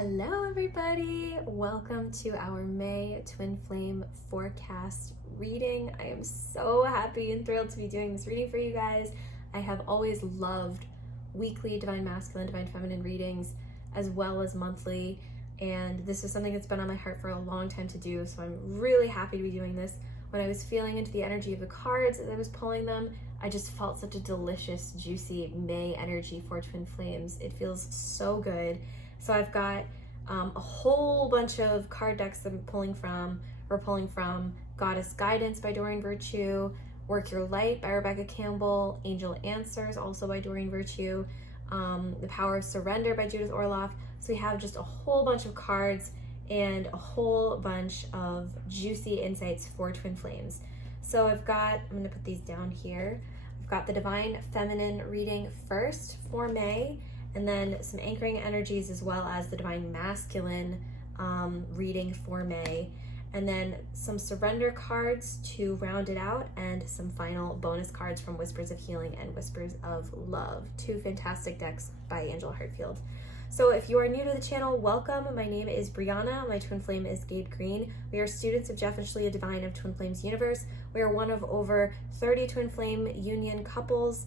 Hello everybody! Welcome to our May Twin Flame forecast reading. I am so happy and thrilled to be doing this reading for you guys. I have always loved weekly Divine Masculine, Divine Feminine readings as well as monthly, and this is something that's been on my heart for a long time to do, so I'm really happy to be doing this. When I was feeling into the energy of the cards as I was pulling them, I just felt such a delicious, juicy May energy for Twin Flames. It feels so good. So I've got a whole bunch of card decks that I'm pulling from. We're pulling from Goddess Guidance by Doreen Virtue, Work Your Light by Rebecca Campbell, Angel Answers also by Doreen Virtue, The Power of Surrender by Judith Orloff. So we have just a whole bunch of cards and a whole bunch of juicy insights for Twin Flames. So I'm going to put these down here. I've got the Divine Feminine reading first for May, and then some anchoring energies as well as the Divine Masculine reading for May, and then some surrender cards to round it out, and some final bonus cards from Whispers of Healing and Whispers of Love. Two fantastic decks by Angela Hartfield. So if you are new to the channel, welcome. My name is Briana. My twin flame is Gabe Green. We are students of Jeff and Shaleia Divine of Twin Flames Universe. We are one of over 30 twin flame union couples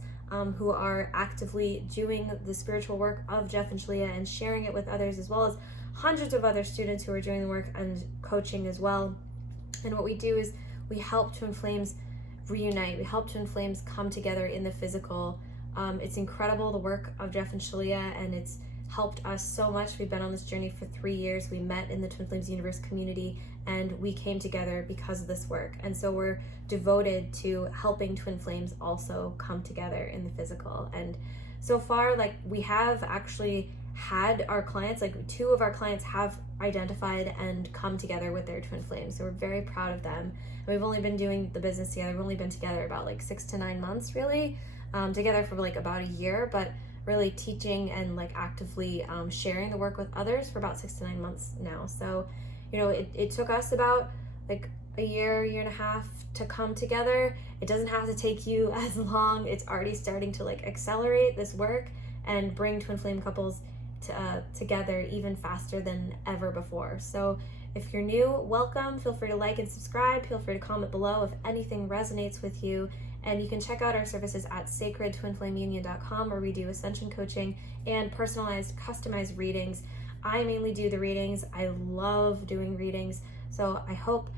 who are actively doing the spiritual work of Jeff and Shaleia and sharing it with others, as well as hundreds of other students who are doing the work and coaching as well. And what we do is we help twin flames reunite. We help twin flames come together in the physical. It's incredible, the work of Jeff and Shaleia, and it's helped us so much. We've been on this journey for 3 years. We met in the Twin Flames Universe community and we came together because of this work. And so we're devoted to helping twin flames also come together in the physical. And so far, we have actually had our clients, 2 of our clients have identified and come together with their twin flames. So we're very proud of them. And we've only been doing the business together. We've only been together about 6 to 9 months really, together for about a year, but really teaching and actively sharing the work with others for about 6 to 9 months now. So, it took us about a year and a half to come together. It doesn't have to take you as long. It's already starting to accelerate this work and bring twin flame couples together even faster than ever before. So if you're new, welcome. Feel free to like and subscribe. Feel free to comment below if anything resonates with you. And you can check out our services at sacredtwinflameunion.com, where we do ascension coaching and personalized, customized readings. I mainly do the readings. I love doing readings. So I hope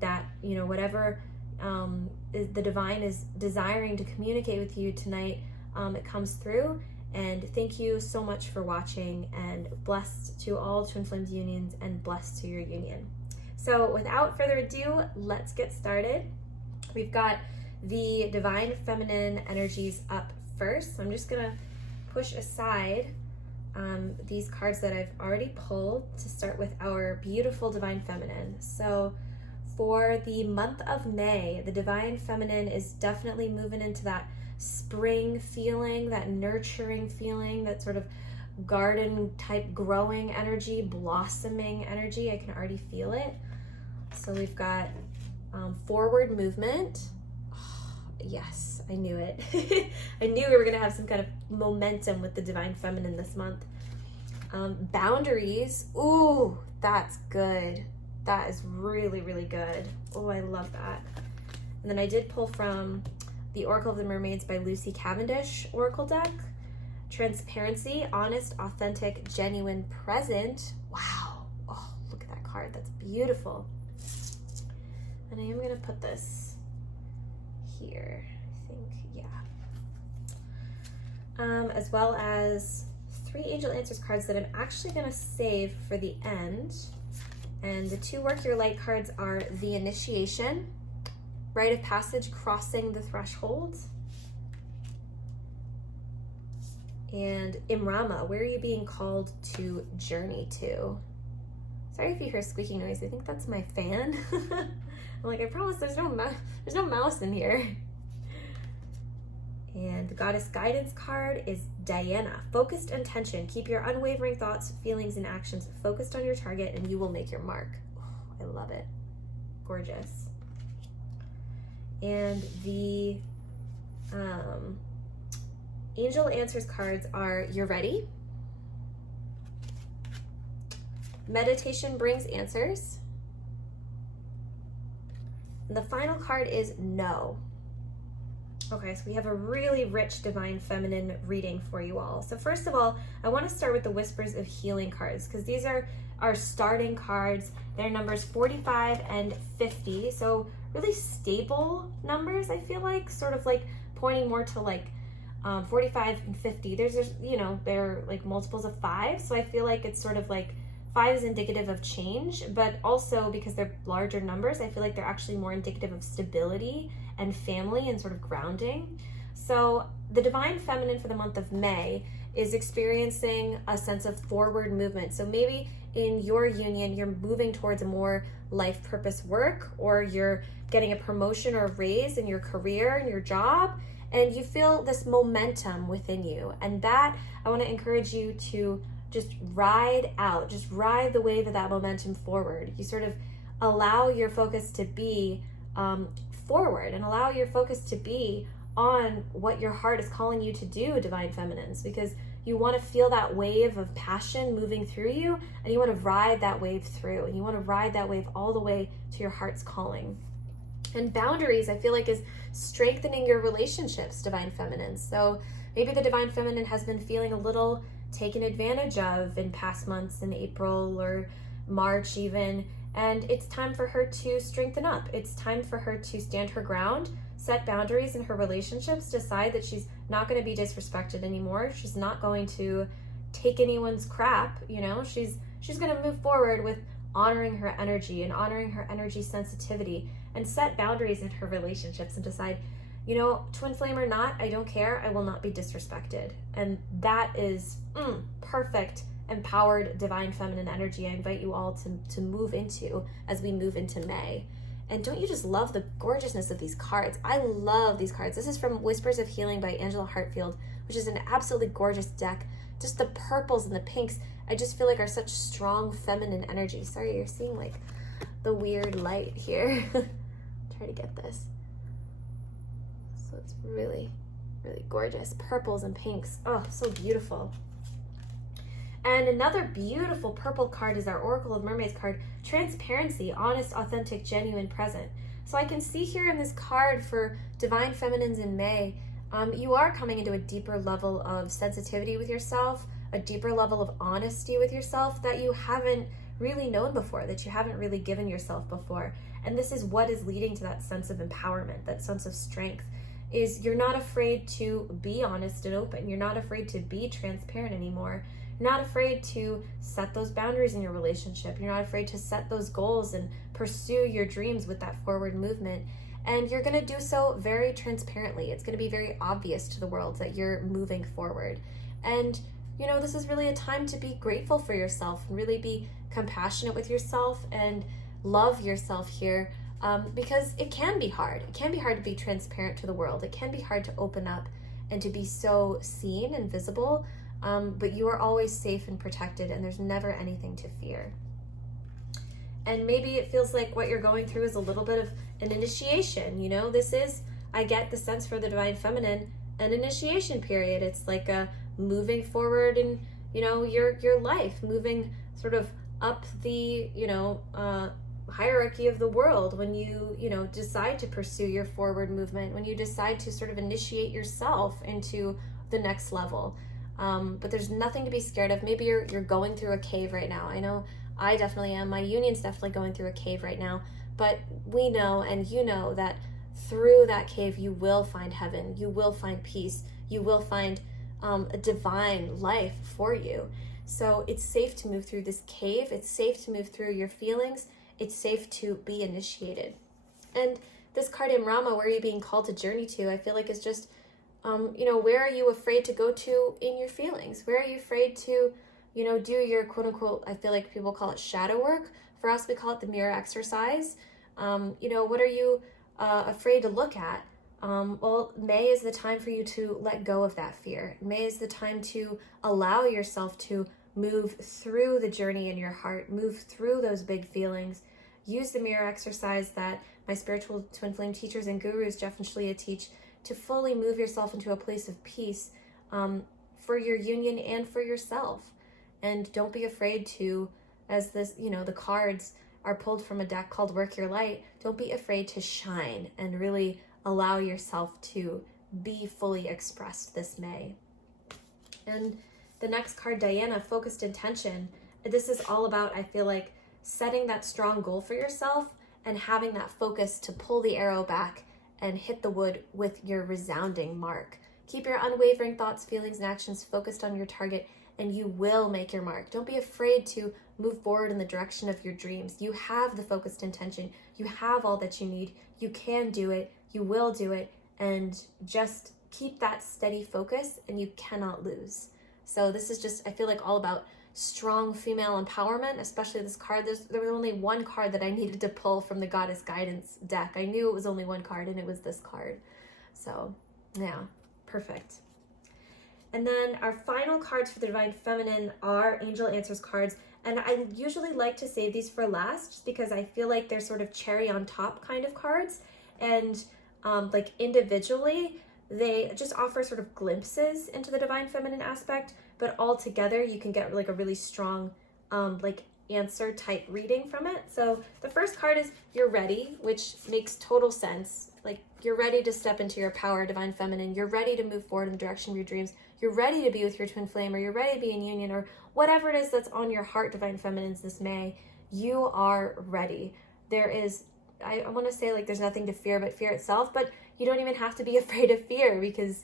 that, whatever the divine is desiring to communicate with you tonight, it comes through. And thank you so much for watching, and blessed to all Twin Flames unions and blessed to your union. So without further ado, let's get started. We've got the Divine Feminine energies up first. So I'm just gonna push aside these cards that I've already pulled to start with our beautiful Divine Feminine. So for the month of May, the Divine Feminine is definitely moving into that spring feeling, that nurturing feeling, that sort of garden type growing energy, blossoming energy. I can already feel it. So we've got forward movement. Yes, I knew it. I knew we were going to have some kind of momentum with the Divine Feminine this month. Boundaries. Ooh, that's good. That is really, really good. Oh, I love that. And then I did pull from the Oracle of the Mermaids by Lucy Cavendish Oracle deck. Transparency, honest, authentic, genuine, present. Wow. Oh, look at that card. That's beautiful. And I am going to put this here, I think, yeah. As well as 3 Angel Answers cards that I'm actually going to save for the end. And the 2 Work Your Light cards are the Initiation, Rite of Passage, Crossing the Threshold, and Imrama, Where are you being called to journey to? Sorry if you hear squeaking noise. I think that's my fan. I'm I promise there's no mouse in here. And the Goddess Guidance card is Diana. Focused intention. Keep your unwavering thoughts, feelings, and actions focused on your target, and you will make your mark. Oh, I love it. Gorgeous. And the Angel Answers cards are You're Ready, meditation brings answers. And the final card is no. Okay, so we have a really rich divine feminine reading for you all. So first of all, I want to start with the Whispers of Healing cards, because these are our starting cards. They're numbers 45 and 50. So really stable numbers, I feel like, sort of like pointing more to like 45 and 50. There's, you know, they're like multiples of 5. So I feel like it's sort of like 5 is indicative of change, but also because they're larger numbers, I feel like they're actually more indicative of stability and family and sort of grounding. So the divine feminine for the month of May is experiencing a sense of forward movement. So maybe in your union, you're moving towards a more life purpose work, or you're getting a promotion or a raise in your career and your job, and you feel this momentum within you. And that, I want to encourage you to just ride out, just ride the wave of that momentum forward. You sort of allow your focus to be forward, and allow your focus to be on what your heart is calling you to do, divine feminines, because you want to feel that wave of passion moving through you, and you want to ride that wave through, and you want to ride that wave all the way to your heart's calling. And boundaries, I feel like, is strengthening your relationships, divine feminines. So maybe the divine feminine has been feeling a little taken advantage of in past months, in April or March even, and it's time for her to strengthen up. It's time for her to stand her ground, set boundaries in her relationships, decide that she's not going to be disrespected anymore. She's not going to take anyone's crap, you know. She's going to move forward with honoring her energy and honoring her energy sensitivity, and set boundaries in her relationships and decide, you know, twin flame or not, I don't care. I will not be disrespected. And that is perfect, empowered divine feminine energy I invite you all to move into as we move into May. And don't you just love the gorgeousness of these cards? I love these cards. This is from Whispers of Healing by Angela Hartfield, which is an absolutely gorgeous deck. Just the purples and the pinks, I just feel like are such strong feminine energy. Sorry, you're seeing like the weird light here. Try to get this. So it's really, really gorgeous. Purples and pinks. Oh, so beautiful. And another beautiful purple card is our Oracle of Mermaids card, Transparency, honest, authentic, genuine, present. So I can see here in this card for divine feminines in May, you are coming into a deeper level of sensitivity with yourself, a deeper level of honesty with yourself that you haven't really known before, that you haven't really given yourself before. And this is what is leading to that sense of empowerment, that sense of strength, is you're not afraid to be honest and open. You're not afraid to be transparent anymore. You're not afraid to set those boundaries in your relationship. You're not afraid to set those goals and pursue your dreams with that forward movement. And you're going to do so very transparently. It's going to be very obvious to the world that you're moving forward. And, you know, this is really a time to be grateful for yourself and really be compassionate with yourself and love yourself here, because it can be hard. It can be hard to be transparent to the world. It can be hard to open up and to be so seen and visible, but you are always safe and protected, and there's never anything to fear. And maybe it feels like what you're going through is a little bit of an initiation. You know, this is, I get the sense for the divine feminine, an initiation period. It's like a moving forward in, you know, your life, moving sort of up the, you know, hierarchy of the world, when you know, decide to pursue your forward movement, when you decide to sort of initiate yourself into the next level. But there's nothing to be scared of. Maybe you're going through a cave right now. I know I definitely am. My union's definitely going through a cave right now. But we know, and you know, that through that cave you will find heaven. You will find peace. You will find a divine life for you. So it's safe to move through this cave. It's safe to move through your feelings. It's safe to be initiated. And this card in Rama, where are you being called to journey to, I feel like is just, you know, where are you afraid to go to in your feelings? Where are you afraid to, you know, do your quote unquote, I feel like people call it shadow work. For us, we call it the mirror exercise. You know, what are you afraid to look at? Well, May is the time for you to let go of that fear. May is the time to allow yourself to move through the journey in your heart, move through those big feelings. Use the mirror exercise that my spiritual twin flame teachers and gurus, Jeff and Shaleia, teach to fully move yourself into a place of peace for your union and for yourself. And don't be afraid to as this, the cards are pulled from a deck called Work Your Light, don't be afraid to shine and really allow yourself to be fully expressed this May. And the next card, Diana, Focused Intention. This is all about, I feel like, setting that strong goal for yourself and having that focus to pull the arrow back and hit the wood with your resounding mark. Keep your unwavering thoughts, feelings, and actions focused on your target, and you will make your mark. Don't be afraid to move forward in the direction of your dreams. You have the focused intention. You have all that you need. You can do it. You will do it. And just keep that steady focus, and you cannot lose. So this is just, I feel like, all about strong female empowerment, especially this card. There was only one card that I needed to pull from the Goddess Guidance deck. I knew it was only one card, and it was this card. So yeah, perfect. And then our final cards for the Divine Feminine are Angel Answers cards. And I usually like to save these for last, just because I feel like they're sort of cherry on top kind of cards. And like individually, they just offer sort of glimpses into the Divine Feminine aspect, but all together you can get like a really strong like answer type reading from it. So the first card is You're Ready, which makes total sense. Like, you're ready to step into your power, Divine Feminine. You're ready to move forward in the direction of your dreams. You're ready to be with your twin flame, or you're ready to be in union, or whatever it is that's on your heart, Divine Feminines, this May. You are ready. There is, I want to say, like, there's nothing to fear but fear itself, but you don't even have to be afraid of fear, because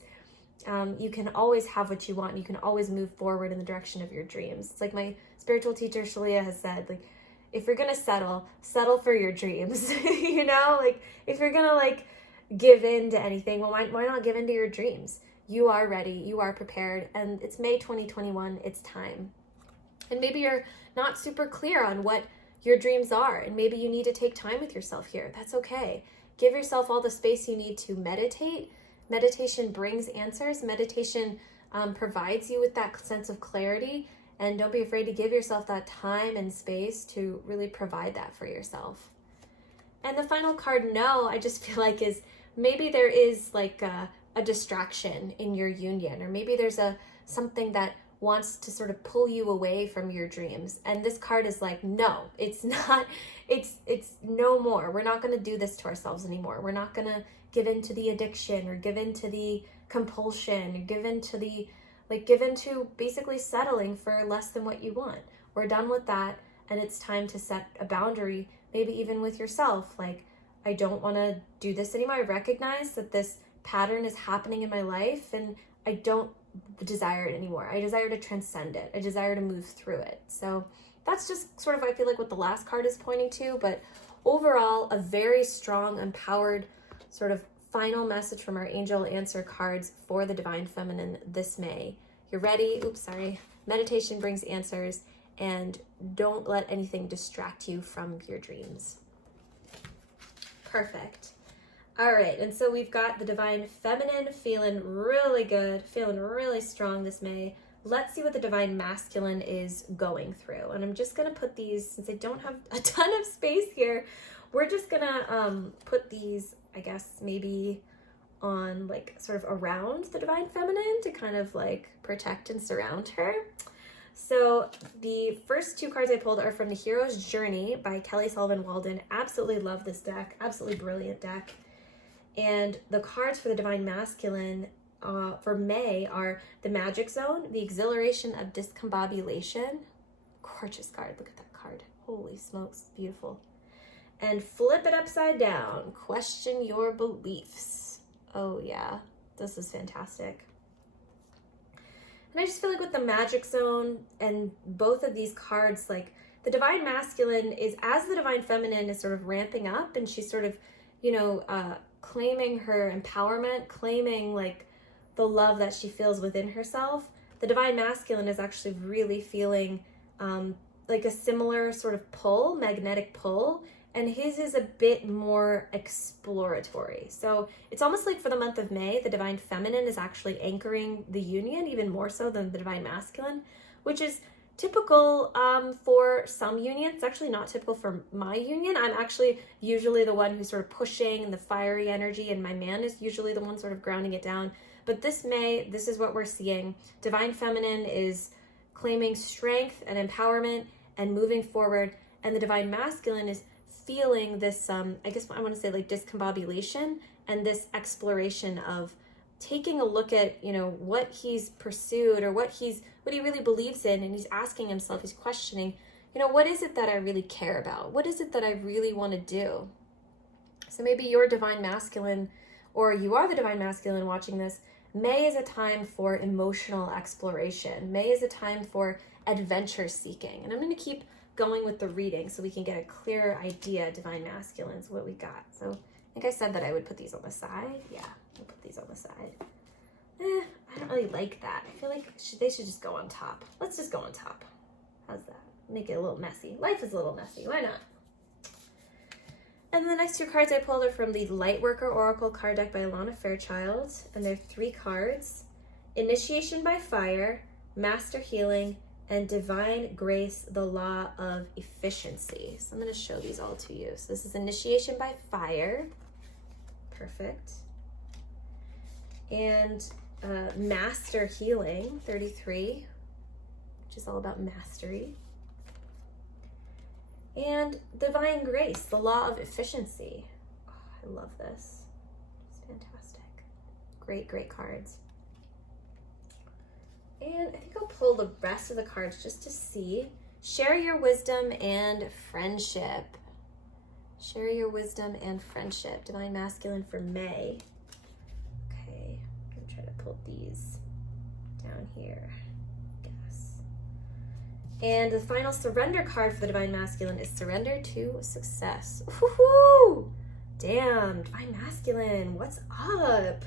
you can always have what you want, and you can always move forward in the direction of your dreams. It's like my spiritual teacher Shaleia has said, like, if you're gonna settle for your dreams. Like, if you're gonna like give in to anything, well, why not give in to your dreams? You are ready, you are prepared, and it's May 2021, it's time. And maybe you're not super clear on what your dreams are, and maybe you need to take time with yourself here. That's okay. Give yourself all the space you need to meditate. Meditation brings answers. Meditation provides you with that sense of clarity, and don't be afraid to give yourself that time and space to really provide that for yourself. And the final card, No, I just feel like is maybe there is like a distraction in your union, or maybe there's something that wants to sort of pull you away from your dreams. And this card is like, no, it's not, it's no more. We're not going to do this to ourselves anymore. We're not going to give in to the addiction, or give in to the compulsion, or give in to basically settling for less than what you want. We're done with that, and it's time to set a boundary, maybe even with yourself. Like, I don't want to do this anymore. I recognize that this pattern is happening in my life, and I don't desire it anymore. I desire to transcend it. I desire to move through it. So that's just sort of, I feel like, what the last card is pointing to. But overall, a very strong, empowered sort of final message from our angel answer cards for the Divine Feminine this May. You're ready. Meditation brings answers, and don't let anything distract you from your dreams. Perfect. All right, and so we've got the Divine Feminine feeling really good, feeling really strong this May. Let's see what the Divine Masculine is going through. And I'm just going to put these, since I don't have a ton of space here, we're just going to put these, I guess, maybe on like sort of around the Divine Feminine to kind of like protect and surround her. So the first two cards I pulled are from The Hero's Journey by Kelly Sullivan Walden. Absolutely love this deck. Absolutely brilliant deck. And the cards for the Divine Masculine for May are the Magic Zone, the Exhilaration of Discombobulation. Gorgeous card. Look at that card. Holy smokes. Beautiful. And Flip It Upside Down. Question Your Beliefs. Oh yeah. This is fantastic. And I just feel like with the Magic Zone and both of these cards, like the Divine Masculine is, as the Divine Feminine is sort of ramping up, and she's sort of, claiming her empowerment, claiming like the love that she feels within herself. The Divine Masculine is actually really feeling like a similar sort of pull, magnetic pull, and his is a bit more exploratory. So it's almost like for the month of May, the Divine Feminine is actually anchoring the union even more so than the Divine Masculine, which is typical for some unions. It's actually not typical for my union. I'm actually usually the one who's sort of pushing the fiery energy, and my man is usually the one sort of grounding it down. But this May, this is what we're seeing. Divine Feminine is claiming strength and empowerment, and moving forward. And the divine masculine is feeling this, I guess I want to say like discombobulation and this exploration of taking a look at, you know, what he's pursued or what he really believes in. And he's asking himself, he's questioning, you know, what is it that I really care about? What is it that I really want to do? So maybe you're divine masculine, or you are the divine masculine watching this. May is a time for emotional exploration. May is a time for adventure seeking. And I'm going to keep going with the reading so we can get a clearer idea, divine masculines, what we got. So I think I said that I would put these on the side. Yeah, I'll put these on the side. I don't really like that. I feel like they should just go on top. Let's just go on top. How's that? Make it a little messy. Life is a little messy. Why not? And the next two cards I pulled are from the Lightworker Oracle card deck by Alana Fairchild. And they're 3 cards. Initiation by Fire, Master Healing, and Divine Grace, the Law of Efficiency. So I'm going to show these all to you. So this is Initiation by Fire. Perfect. And Master Healing, 33, which is all about mastery. And Divine Grace, the Law of Efficiency. Oh, I love this. It's fantastic. Great, great cards. And I think I'll pull the rest of the cards just to see. Share your wisdom and friendship. Share your wisdom and friendship. Divine Masculine for May. Okay, I'm going to try to pull these down here. And the final surrender card for the Divine Masculine is Surrender to Success. Woohoo! Damn, Divine Masculine, what's up?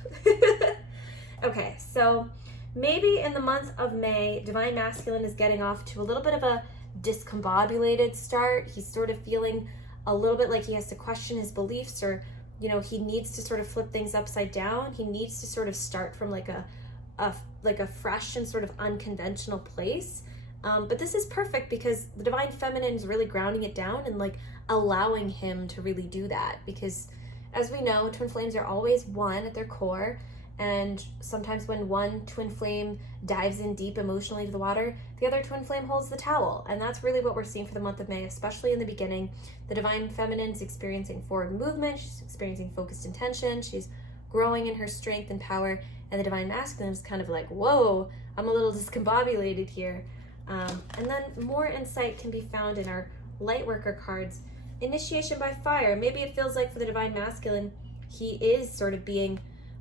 Okay, so maybe in the month of May, Divine Masculine is getting off to a little bit of a discombobulated start. He's sort of feeling a little bit like he has to question his beliefs, or, you know, he needs to sort of flip things upside down. He needs to sort of start from like a fresh and sort of unconventional place. But this is perfect because the Divine Feminine is really grounding it down and like allowing him to really do that. Because as we know, twin flames are always one at their core. And sometimes when one twin flame dives in deep emotionally to the water, the other twin flame holds the towel. And that's really what we're seeing for the month of May, especially in the beginning. The Divine Feminine is experiencing forward movement. She's experiencing focused intention. She's growing in her strength and power. And the Divine Masculine is kind of like, whoa, I'm a little discombobulated here. And then more insight can be found in our Lightworker cards. Initiation by Fire. Maybe it feels like for the Divine Masculine, he is sort of being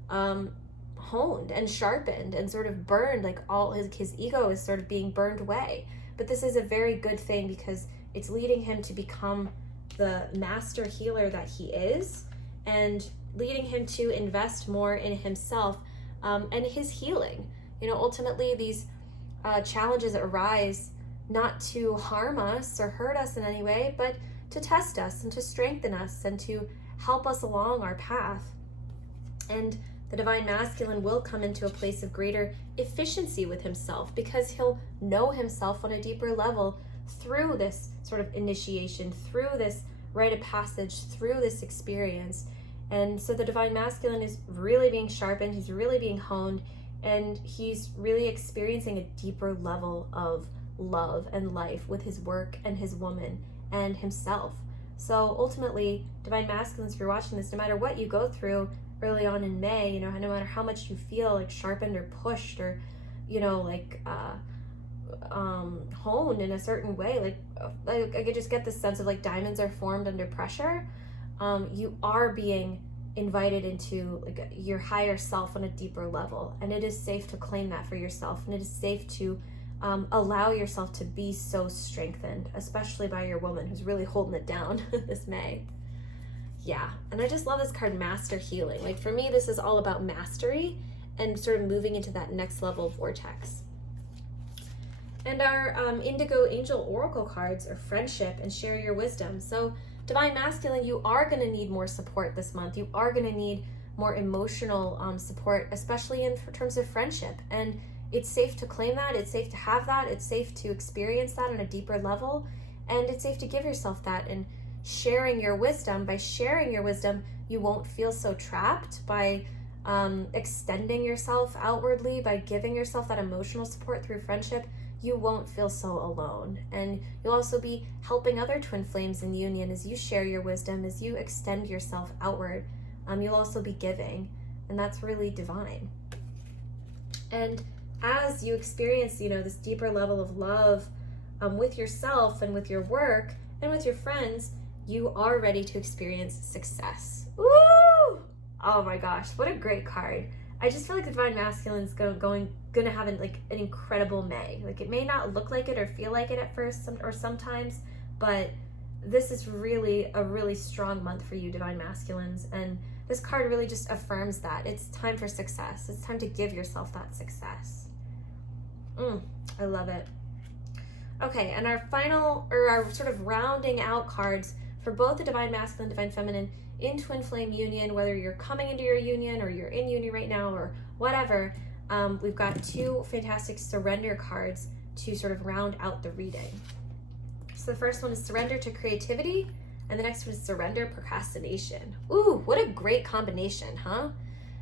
honed and sharpened and sort of burned, like all his ego is sort of being burned away. But this is a very good thing because it's leading him to become the master healer that he is, and leading him to invest more in himself and his healing. You know, ultimately these challenges arise not to harm us or hurt us in any way, but to test us and to strengthen us and to help us along our path. And the Divine Masculine will come into a place of greater efficiency with himself because he'll know himself on a deeper level through this sort of initiation, through this rite of passage, through this experience. And so the Divine Masculine is really being sharpened, he's really being honed, and he's really experiencing a deeper level of love and life with his work and his woman and himself. So ultimately, Divine Masculines, if you're watching this, no matter what you go through early on in May, you know, no matter how much you feel like sharpened or pushed or, you know, like honed in a certain way, like I could just get this sense of like diamonds are formed under pressure. You are being invited into like your higher self on a deeper level, and it is safe to claim that for yourself, and it is safe to allow yourself to be so strengthened, especially by your woman who's really holding it down this May. Yeah, and I just love this card, Master Healing. Like for me, this is all about mastery and sort of moving into that next level vortex. And our Indigo Angel Oracle cards are Friendship and Share Your Wisdom. So Divine Masculine, you are going to need more support this month. You are going to need more emotional support, especially in terms of friendship. And it's safe to claim that. It's safe to have that. It's safe to experience that on a deeper level. And it's safe to give yourself that. And sharing your wisdom, by sharing your wisdom, you won't feel so trapped. By extending yourself outwardly, by giving yourself that emotional support through friendship, you won't feel so alone. And you'll also be helping other twin flames in union as you share your wisdom, as you extend yourself outward. You'll also be giving, and that's really divine. And as you experience, this deeper level of love with yourself and with your work and with your friends, you are ready to experience success. Woo! Oh my gosh, what a great card. I just feel like the Divine Masculine is gonna have an incredible May. Like, it may not look like it or feel like it at first or sometimes, but this is really a really strong month for you, Divine Masculines. And this card really just affirms that. It's time for success. It's time to give yourself that success. I love it. Okay, and our final, or our sort of rounding out cards for both the Divine Masculine, Divine Feminine in Twin Flame Union, whether you're coming into your union or you're in union right now or whatever, we've got two fantastic surrender cards to sort of round out the reading. So the first one is surrender to creativity, and the next one is surrender procrastination. Ooh, what a great combination, huh?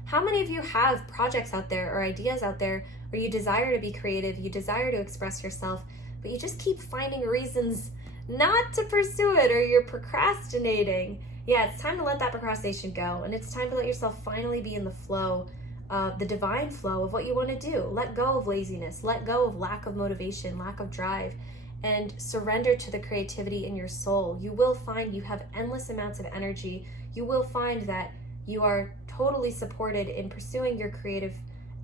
How many of you have projects out there or ideas out there where you desire to be creative, you desire to express yourself, but you just keep finding reasons not to pursue it, or you're procrastinating? Yeah, it's time to let that procrastination go, and it's time to let yourself finally be in the flow, the divine flow of what you want to do. Let go of laziness, let go of lack of motivation, lack of drive, and surrender to the creativity in your soul. You will find you have endless amounts of energy. You will find that you are totally supported in pursuing your creative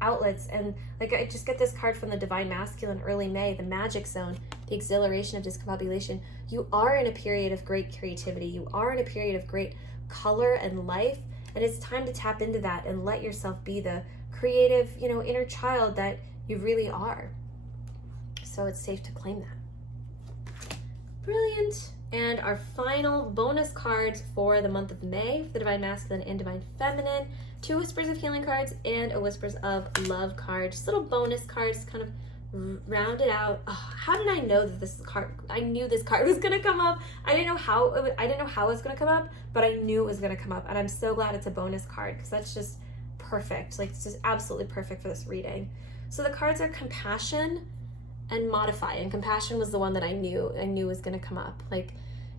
outlets. And like, I just get this card from the Divine Masculine, early May, the magic zone, the exhilaration of discombobulation. You are in a period of great creativity. You are in a period of great color and life, and it's time to tap into that and let yourself be the creative, inner child that you really are. So it's safe to claim that. Brilliant. And our final bonus cards for the month of May, for the Divine Masculine and Divine Feminine, 2 Whispers of Healing cards and a Whispers of Love card. Just little bonus cards, kind of round it out. Oh, how did I know that this card? I knew this card was gonna come up. I didn't know how it was gonna come up, but I knew it was gonna come up, and I'm so glad it's a bonus card because that's just perfect. Like, it's just absolutely perfect for this reading. So the cards are compassion and modify, and compassion was the one that I knew was gonna come up. Like,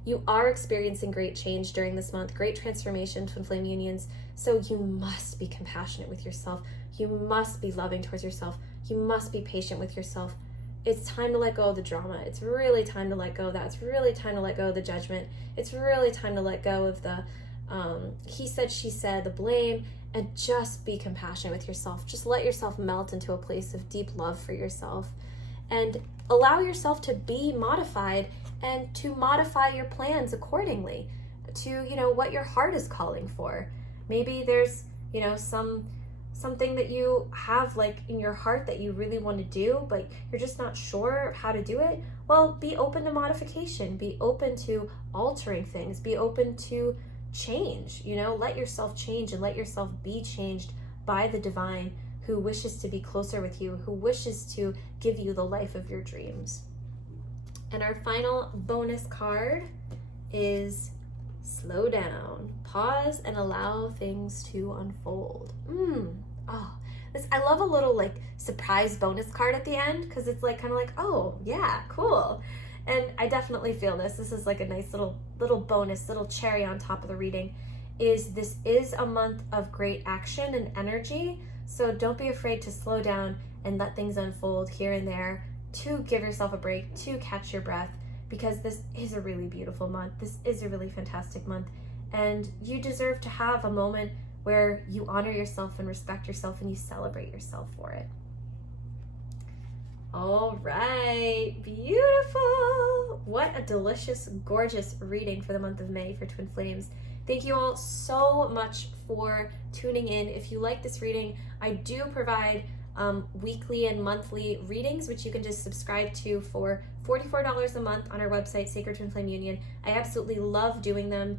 you are experiencing great change during this month, great transformation, Twin Flame Unions. So you must be compassionate with yourself. You must be loving towards yourself. You must be patient with yourself. It's time to let go of the drama. It's really time to let go of that. It's really time to let go of the judgment. It's really time to let go of the he said, she said, the blame, and just be compassionate with yourself. Just let yourself melt into a place of deep love for yourself, and allow yourself to be modified and to modify your plans accordingly to, what your heart is calling for. Maybe there's, something that you have like in your heart that you really want to do, but you're just not sure how to do it. Well, be open to modification, be open to altering things, be open to change, let yourself change and let yourself be changed by the divine who wishes to be closer with you, who wishes to give you the life of your dreams. And our final bonus card is slow down, pause, and allow things to unfold. I love a little like surprise bonus card at the end, because it's like kind of like, oh yeah, cool. And I definitely feel this. This is like a nice little bonus, little cherry on top of the reading. This is a month of great action and energy. So don't be afraid to slow down and let things unfold here and there, to give yourself a break, to catch your breath, because this is a really beautiful month. This is a really fantastic month, and you deserve to have a moment where you honor yourself and respect yourself and you celebrate yourself for it. All right, beautiful. What a delicious, gorgeous reading for the month of May for Twin Flames. Thank you all so much for tuning in. If you like this reading, I do provide weekly and monthly readings, which you can just subscribe to for $44 a month on our website, Sacred Twin Flame Union. I absolutely love doing them.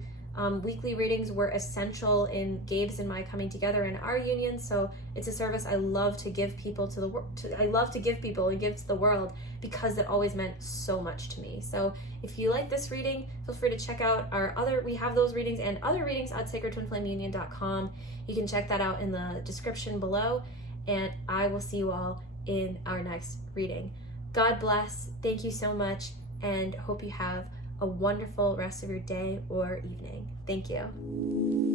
Weekly readings were essential in Gabe's and my coming together in our union, so it's a service I love to give people to the world. I love to give people and give to the world, because it always meant so much to me. So if you like this reading, feel free to check out we have those readings and other readings at sacredtwinflameunion.com. You can check that out in the description below, and I will see you all in our next reading. God bless. Thank you so much, and hope you have a wonderful rest of your day or evening. Thank you.